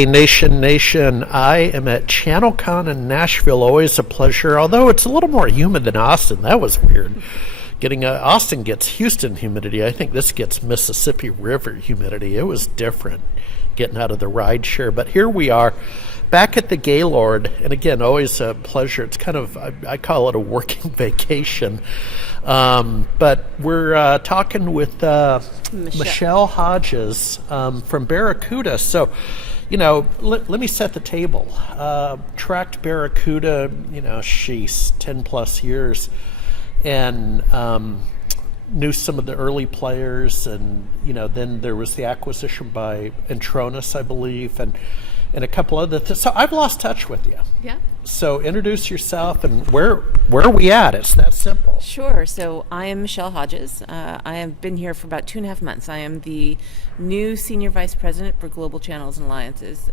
Hey, Nation. I am at ChannelCon in Nashville. Always a pleasure, although it's a little more humid than Austin. That was weird. Austin gets Houston humidity. I think this gets Mississippi River humidity. It was different getting out of the ride share. But here we are back at the Gaylord. And again, always a pleasure. It's kind of, I call it a working vacation. But we're talking with Michelle Hodges from Barracuda. So, let me set the table. Tracked Barracuda, 10 plus years, and knew some of the early players, and then there was the acquisition by Intronis, I believe, and a couple other things. So I've lost touch with you. Yeah. So introduce yourself and where are we at? It's that simple. Sure. So I am Michelle Hodges. I have been here for about 2.5 months. I am the new Senior Vice President for Global Channels and Alliances.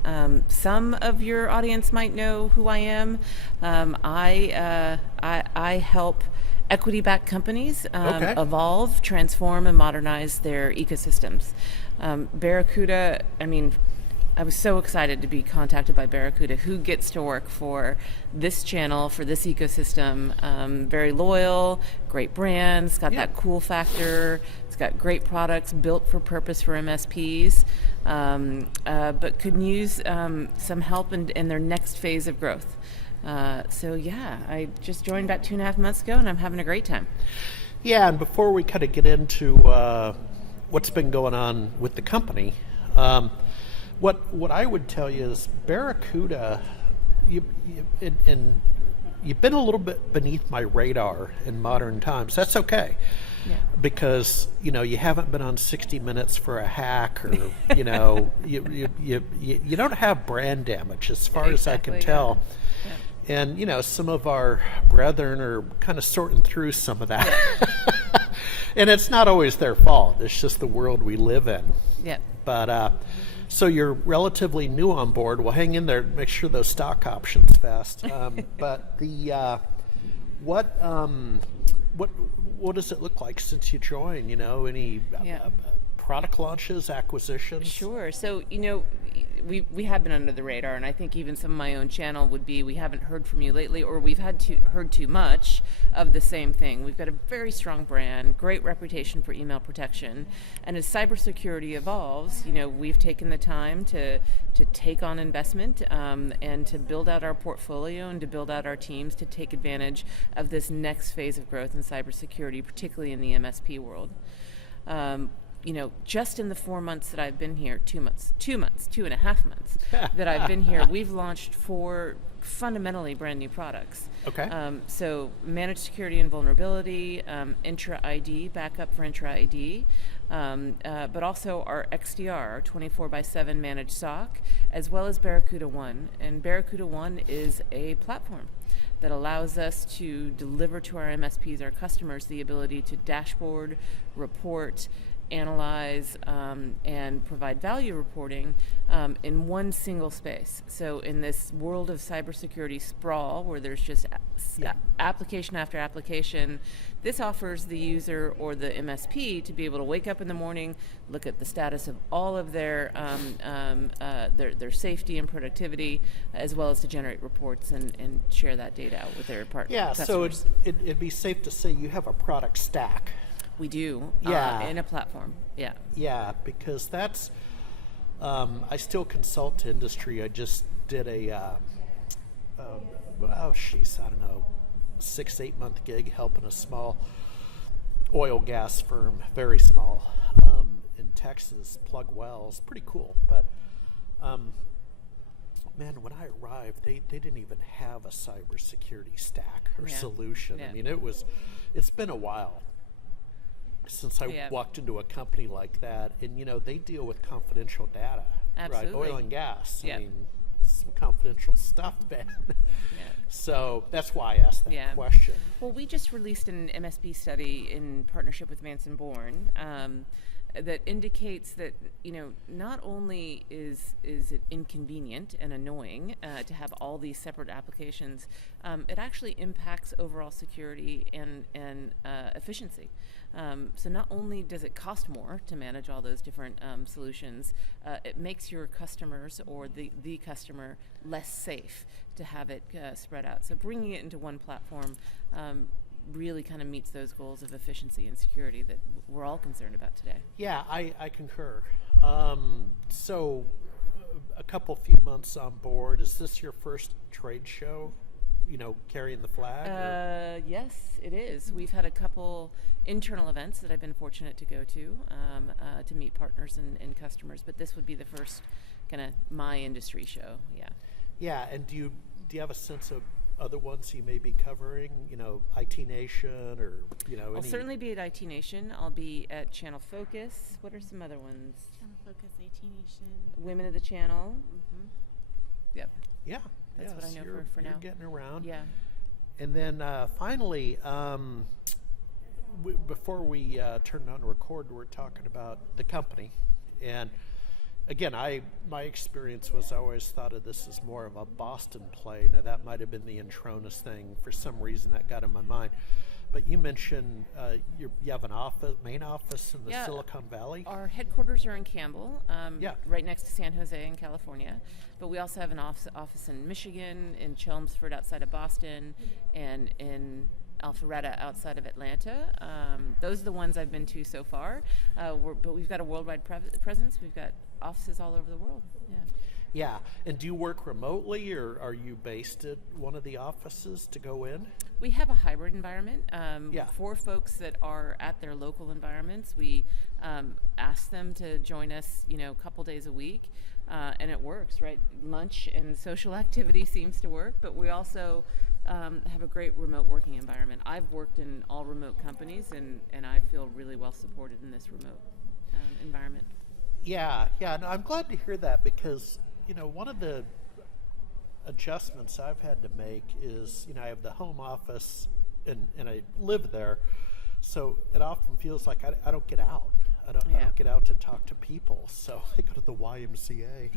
Some of your audience might know who I am. I help equity-backed companies evolve, transform, and modernize their ecosystems. Barracuda, I was so excited to be contacted by Barracuda, who gets to work for this channel, for this ecosystem. Very loyal, great brands, got that cool factor. It's got great products built for purpose for MSPs, but could use some help in their next phase of growth. I just joined about 2.5 months ago, and I'm having a great time. Yeah, and before we kind of get into what's been going on with the company, what I would tell you is Barracuda, you've been a little bit beneath my radar in modern times. That's okay. Yeah. Because you haven't been on 60 Minutes for a hack, or you don't have brand damage as far as I can tell. Yeah. And some of our brethren are kind of sorting through some of that. And it's not always their fault. It's just the world we live in. Yeah. But so you're relatively new on board. Well, hang in there. Make sure those stock options vest. But the what does it look like since you joined? Any product launches, acquisitions? Sure. So we have been under the radar, and I think even some of my own channel would be we haven't heard from you lately, or we've heard too much of the same thing. We've got a very strong brand, great reputation for email protection, and as cybersecurity evolves, we've taken the time to take on investment and to build out our portfolio and to build out our teams to take advantage of this next phase of growth in cybersecurity, particularly in the MSP world. Just in the 4 months that I've been here, 2.5 months that I've been here, we've launched 4 fundamentally brand new products. Okay. So managed security and vulnerability, intra ID, backup for intra ID, but also our XDR, our 24/7 managed SOC, as well as Barracuda One. And Barracuda One is a platform that allows us to deliver to our MSPs, our customers, the ability to dashboard, report, analyze, and provide value reporting in one single space. So in this world of cybersecurity sprawl, where there's just application after application, this offers the user or the MSP to be able to wake up in the morning, look at the status of all of their safety and productivity, as well as to generate reports and share that data out with their partners. Yeah, customers. So it'd be safe to say you have a product stack. We do, in a platform, yeah. Yeah, because that's, I still consult to industry. I just did a, 6-8 month gig helping a small oil gas firm, very small, in Texas, plug wells. Pretty cool, but man, when I arrived, they didn't even have a cybersecurity stack or solution. Yeah. It's been a while since I walked into a company like that, and they deal with confidential data. Absolutely. Right? Oil and gas. Yep. Some confidential stuff, man. So that's why I asked that question. Well, we just released an MSP study in partnership with Manson Bourne that indicates that, not only is it inconvenient and annoying to have all these separate applications, it actually impacts overall security and efficiency. So not only does it cost more to manage all those different solutions, it makes your customers or the customer less safe to have it spread out. So bringing it into one platform really kind of meets those goals of efficiency and security that we're all concerned about today. Yeah, I concur. So a few months on board. Is this your first trade show, carrying the flag? Yes, it is. We've had a couple internal events that I've been fortunate to go to meet partners and customers, but this would be the first kind of my industry show. Yeah. Yeah, and do you have a sense of other ones you may be covering? IT Nation or I'll certainly be at IT Nation. I'll be at Channel Focus. What are some other ones? Channel Focus, IT Nation. Women of the Channel. Mm-hmm. Yep. Yeah. That's what I know for now. You're getting around. Yeah. And then finally, before we turned on record, we're talking about the company. And again, my experience was I always thought of this as more of a Boston play. Now, that might have been the Intronis thing. For some reason, that got in my mind. But you mentioned you have an main office in the Silicon Valley? Our headquarters are in Campbell, Yeah. right next to San Jose in California. But we also have an office in Michigan, in Chelmsford outside of Boston, and in Alpharetta outside of Atlanta. Those are the ones I've been to so far. But we've got a worldwide presence. We've got offices all over the world. Yeah. Yeah. And do you work remotely, or are you based at one of the offices to go in? We have a hybrid environment. Yeah. For folks that are at their local environments, we ask them to join us, a couple days a week, and it works, right? Lunch and social activity seems to work, but we also have a great remote working environment. I've worked in all remote companies, and I feel really well supported in this remote environment. Yeah. No, I'm glad to hear that because, one of the adjustments I've had to make is, I have the home office and I live there, so it often feels like I don't get out. I don't get out to talk to people, so I go to the YMCA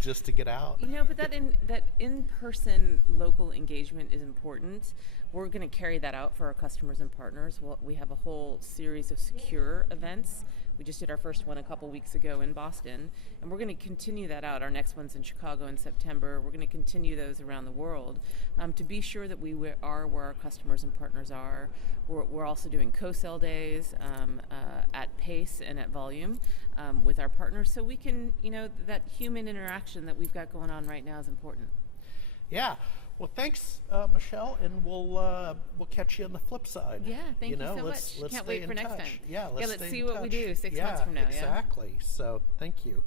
just to get out. But that in-person local engagement is important. We're going to carry that out for our customers and partners. We have a whole series of secure events. We just did our first one a couple weeks ago in Boston, and we're going to continue that out. Our next one's in Chicago in September. We're going to continue those around the world to be sure that we are where our customers and partners are. We're also doing co-sell days at pace and at volume with our partners, so we can, that human interaction that we've got going on right now is important. Yeah. Well, thanks, Michelle, and we'll catch you on the flip side. Yeah, thank you so much. Let's Can't stay wait for in next touch. time. Yeah, let's see what we do 6 months from now. Exactly. So, thank you.